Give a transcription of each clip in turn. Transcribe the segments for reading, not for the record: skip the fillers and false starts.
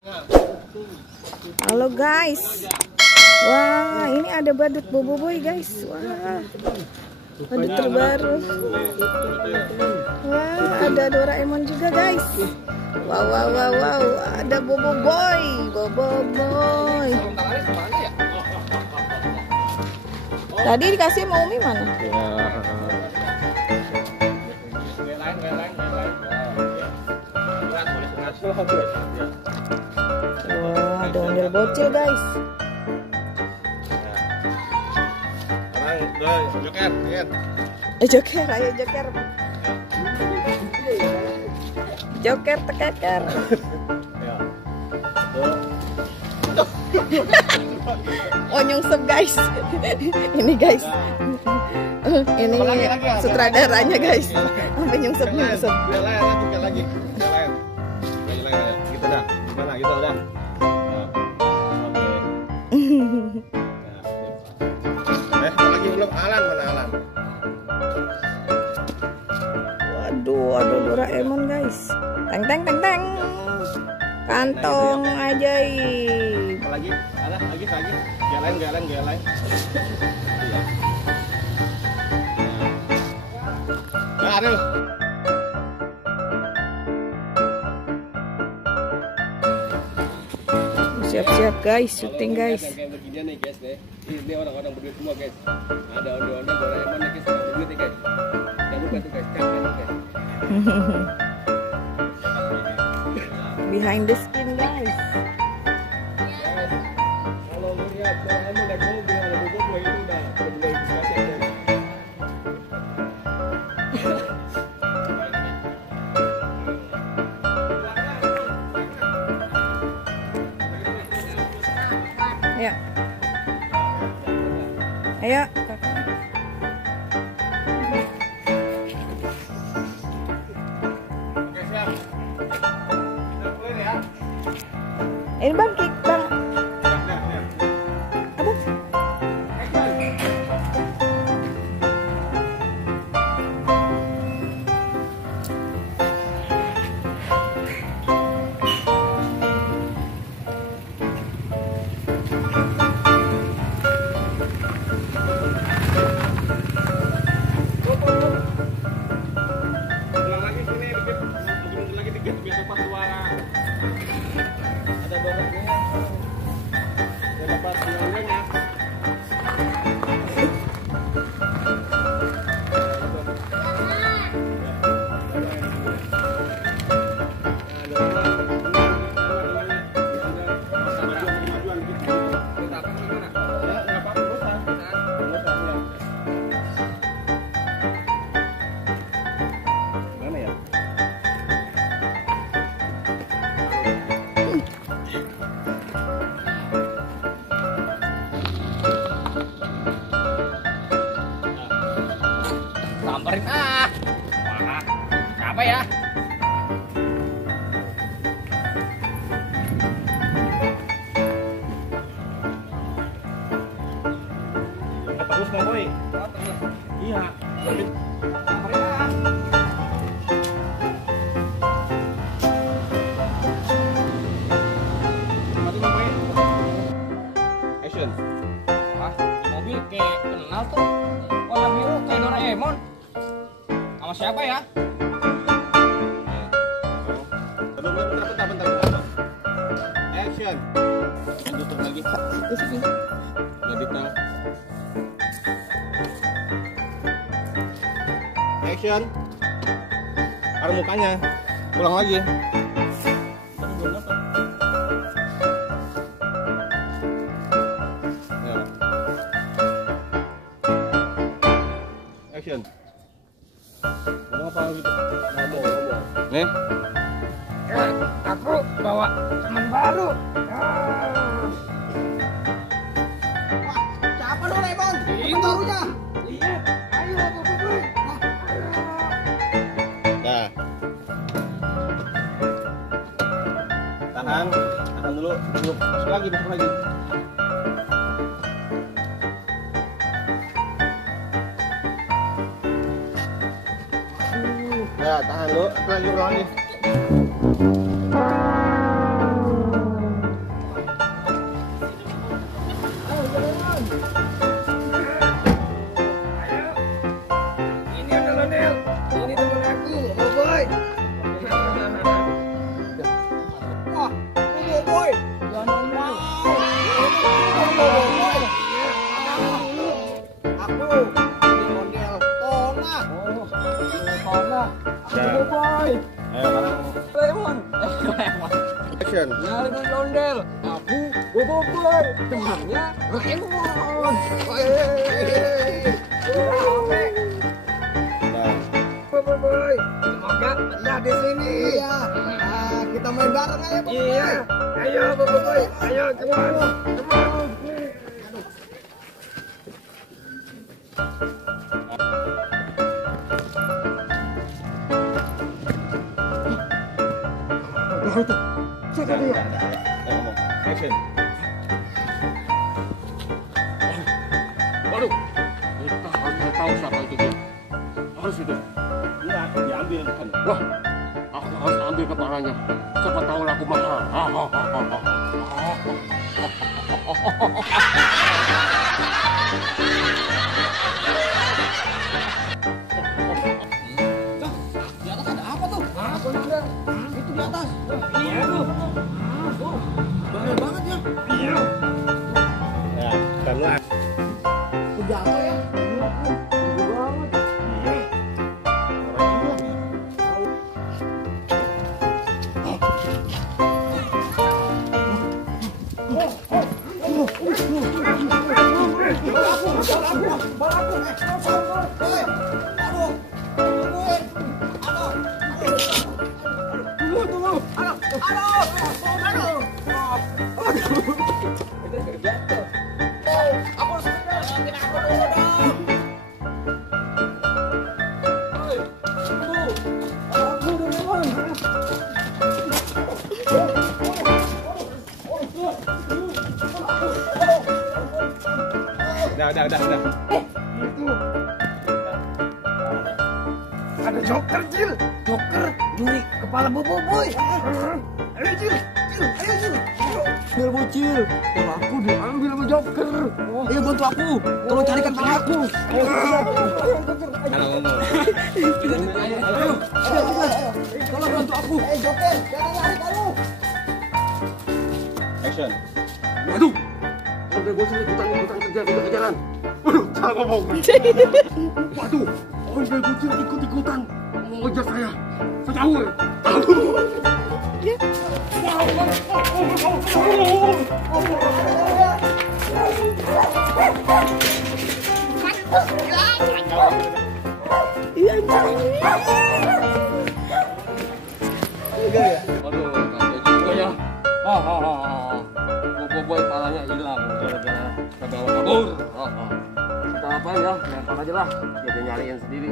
Halo guys. Wah, ini ada badut boboiboy guys. Wah, badut terbaru. Wah, ada Doraemon juga guys. Wow. Ada boboiboy. Tadi dikasih sama Umi mana? Wah, ada ondel bocil guys. Joker, ayo joker. Joker tekeker. Oh, nyungsep guys. Ini guys. Ini sutradaranya guys. Sampai nyungsep. Lagi. Gitu dah. Gimana gitu udah. Lagi belum Alan, mana Alan? Waduh, ada Doraemon guys. Teng. Kantong ajaib. Lagi. Galain. Nah, aduh. Siap-siap guys, syuting guys. Kayak begini nih guys deh. Ini orang-orang berduit semua guys. Ada ondel-ondel Doraemon nih guys, berduit nih guys. Jangan lupa tuh guys, guys. Behind the skin guys. Kalau lihat Doraemon naik mobil ada boboiboy itu udah boboiboy sekali guys. Ya. Ayo. Oke, siap. Kita clear ya. Ini bang, bang. Apa? Samperin ah. Wah, siapa ya? Terus Bang Boy. Iya. Samperin ah. Mati Bang Boy. Action. Wah, di mobil kayak kenal tuh. Warna biru kayak Doraemon. Sama siapa ya? Bentar. Action. Lanjut lagi. Nggak detail. Action. Taruh mukanya. Ulang lagi. Tapi belum dapat. Ya. Action. Ngomong apa gitu? Ngomong. Nih. Ya, aku bawa teman baru. Siapa Doraemon? Ini barunya. Lihat, ayo boboiboy. Nah. Tahan dulu. Masuk lagi. Ya, tahan dulu. Aku lagi ulang nih. boy. Jangan mau. Aku ini model Tona. Oh, Tona. Aku boy. Ayo sekarang. Lemon. Action. Nyari ondel. Aku boy. Temannya Lemon. Boy. Semoga ada di sini. Iya. Kita main bareng aja, Boy. Iya. Ayo, Boy. Ayo, cepat. Cepat. Action. Waduh, kita harus tahu siapa itu dia. Harus itu. Dia akan diambil kan. Wah, aku harus ambil kepalanya. Siapa tahu laku mahal. Di atas ada apa tuh? Apa nih? Itu di atas. Iya tuh. Bahaya banget ya. Iya. Ya, kan lu. Udah apa ya? Udah. Ada Joker, Jil. Joker nyuri kepala Boboiboy. Ayo, Jil. Ayo. Biar bocil. Kalau aku diambil sama Joker. Ayo bantu aku. Tolong carikan pakai aku. Ayo. Ayo. Tolong bantu aku. Joker, jangan lari kamu. Action. Waduh. Sampai bocil kejar-kejaran. Waduh, salah ngomong. Waduh, sampai bocil ikut-ikutan mau ngejar saya. Saya tahu. Iya. Aduh, kacau juga ya. Boboiboy palanya hilang gara-gara kebawa kabur. Kita apain ya? Lempar aja lah. Biar dia nyariin sendiri.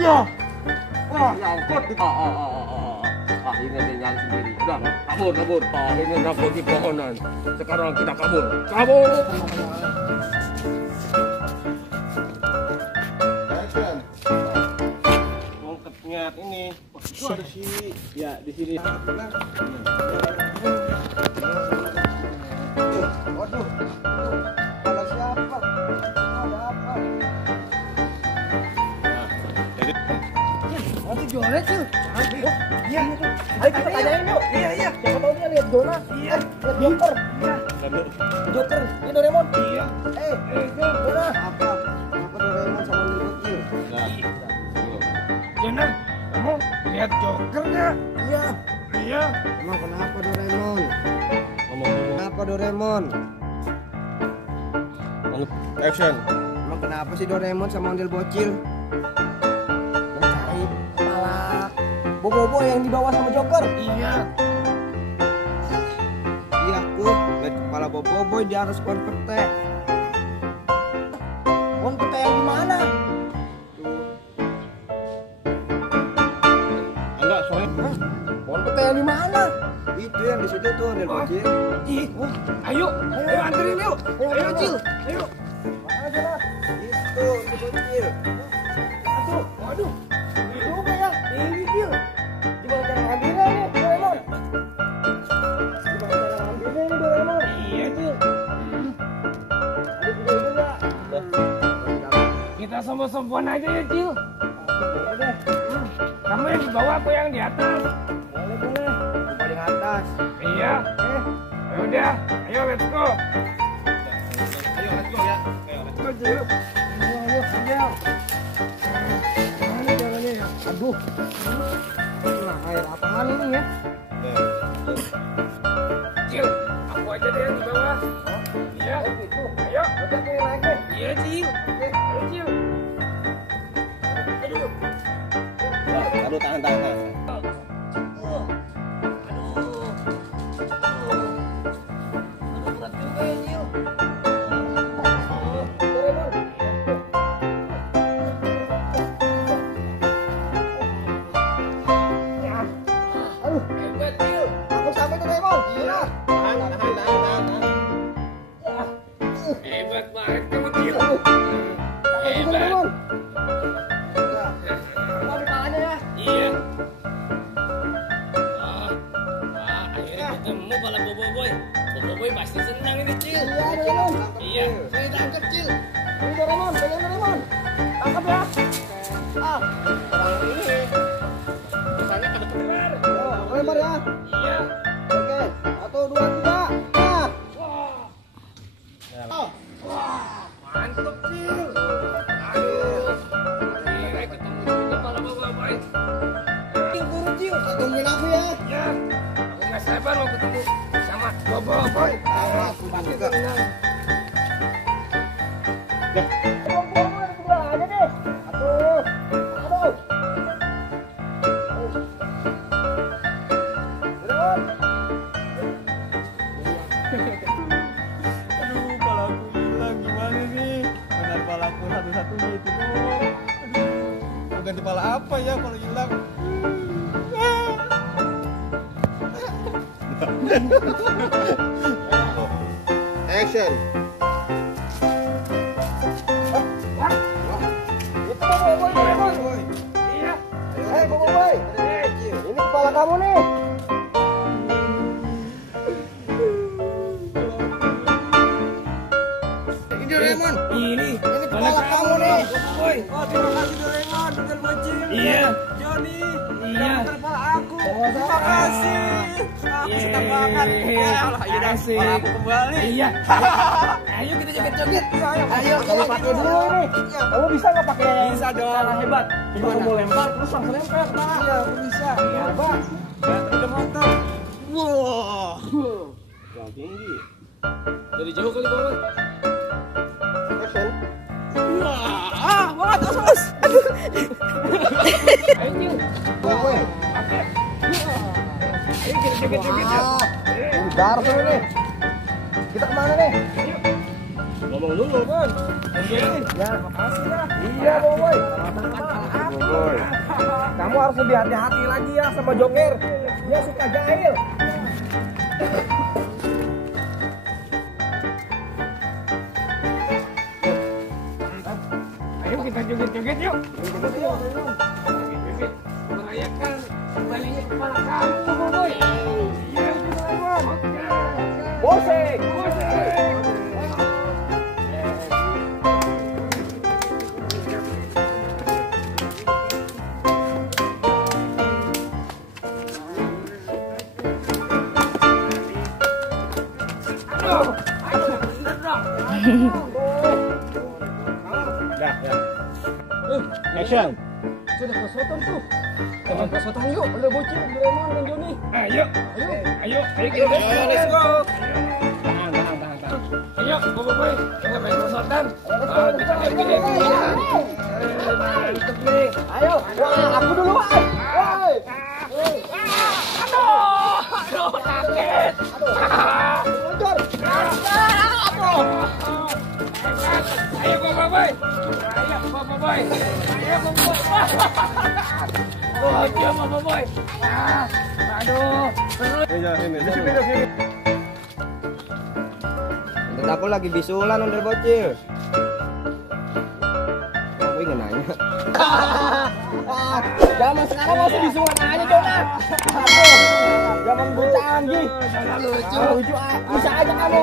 Ya. Wah, nyangkut. Akhirnya dia nyari sendiri. Udah, kabur. Akhirnya nyangkut di pohonan. Sekarang kita kabur. Action. Ngongketnya ini. Itu ada si ya di sini. Waduh, kalau siapa? Ada apa? Nanti jualnya tuh. Iya. Ayo kita tanyain yuk. Iya. Siapa tahu dia lihat Dora. Iya. Lihat Joker. Iya. Joker, ini Doraemon. Iya. Dora. Apa Doraemon sama Lil Bocil? Jonas, kamu lihat Joker nggak? Iya. Emang kenapa Doraemon? Kenapa Doraemon? Action. Emang kenapa sih Doraemon sama Ondel Bocil? Mencari kepala Boboiboy yang dibawa sama Joker. Iya. Iya, aku lihat kepala Boboiboy di atas pohon pete. Pohon pete yang di mana? Enggak, soalnya. Pohon pete yang di mana? Itu yang di situ tuh Ondel Bocil. Ayo anterin yuk. Ayo Cil. Ayo. Mana jelas? Itu Ondel Bocil. Waduh. Coba ya. Ini Cil. Gimana cara ngambilnya nih, Doraemon? Iya, Cil. Aduh, juga. Kita sombong-sombongan aja ya, Cil. Boleh deh. Kamu yang di bawah, aku yang di atas. Boleh. Aku paling atas. gas. Iya. Udah, ayo let's go. Ayo, let's go ya. Ayo, let's go. Ayo, ayo. Mana jalannya ya? Aduh. Nah, air apaan ini ya? Cil, aku aja deh yang di bawah. Iya. Gitu. Ayo. Udah aku yang naik deh. Iya, Cil. Oke, ayo Cil. Aduh. Aduh, tahan. Hebat, Cil. Aku sampai tuh, Raymond. Iya. Tahan. Hebat banget kamu, Cil. Hebat. Mau palanya ya? Iya. Akhirnya ketemu pala Boboiboy. Boboiboy pasti senang ini, Cil. Iya, Raymond. Iya. Saya tangkap, Cil. Ini Raymond, pegang Raymond. Tangkap ya. Orang ini kesannya pada keluar. Lebar ya. Iya. Oke, 1, 2, 3. Mantap, Cil. Aduh. Akhirnya ketemu juga pala Boboiboy. Buru Cil, tungguin aku ya. Ya. Aku nggak sabar mau ketemu sama Boboiboy. Aku juga. Aduh, palaku hilang gimana nih? Benar palaku satu-satunya itu doang. Aduh, ganti pala apa ya kalau hilang? Action. Itu Boboiboy, Raymond. Iya. Hei, Boboiboy. Ini kepala kamu nih. Ini Doraemon. Ini kepala kamu nih. Boy. Oh, terima kasih Doraemon, Dokter Bocil. Iya. Johnny, Iya. dokter pala aku. Terima kasih. Aku senang banget. Ya Allah, iya dah. Asik. Pala aku kembali. Iya. Ayo kita joget-joget. Ayo, kamu pakai dulu ini. Kamu bisa nggak pakai Bisa dong. cara hebat? Coba kamu lempar, terus langsung lempar. Iya, aku bisa. Coba. Udah motor. Wow. Yang tinggi. Dari jauh kali Bang. Action. Ah, banget, os. Ayo Cil. Boboiboy. Ayo kita joget-joget ya. Udah dulu nih. Kita kemana nih? Ngomong dulu, Bang. Ya, makasih ya. Iya, Boboiboy. Boy. Kamu harus lebih hati-hati lagi ya sama Joker. Dia suka jahil. Ayo kita joget-joget yuk. Joget-joget. Merayakan kembalinya kepala kamu, Boboiboy. Iya, Doraemon. Bosek. Action. Sudah kesotan tuh. Teman kesotan yuk. Udah Bocil, Doraemon dan Johnny. Ayo kita Let's go. Tahan. Ayo, Boboiboy, kita main pesotan. Kita happy. Mantep nih. Ayo. Wah, aku duluan. Woi. Aduh, sakit. Luncur. Ayo, Boboiboy. Oh, dia Boboiboy. Aduh, terus. Sini. Menurut aku lagi bisulan Under Bocil. Aku ingin nanya. Zaman sekarang masih bisulan aja Jonas. Zaman gue canggih. Jangan lucu. Lucu bisa aja kamu.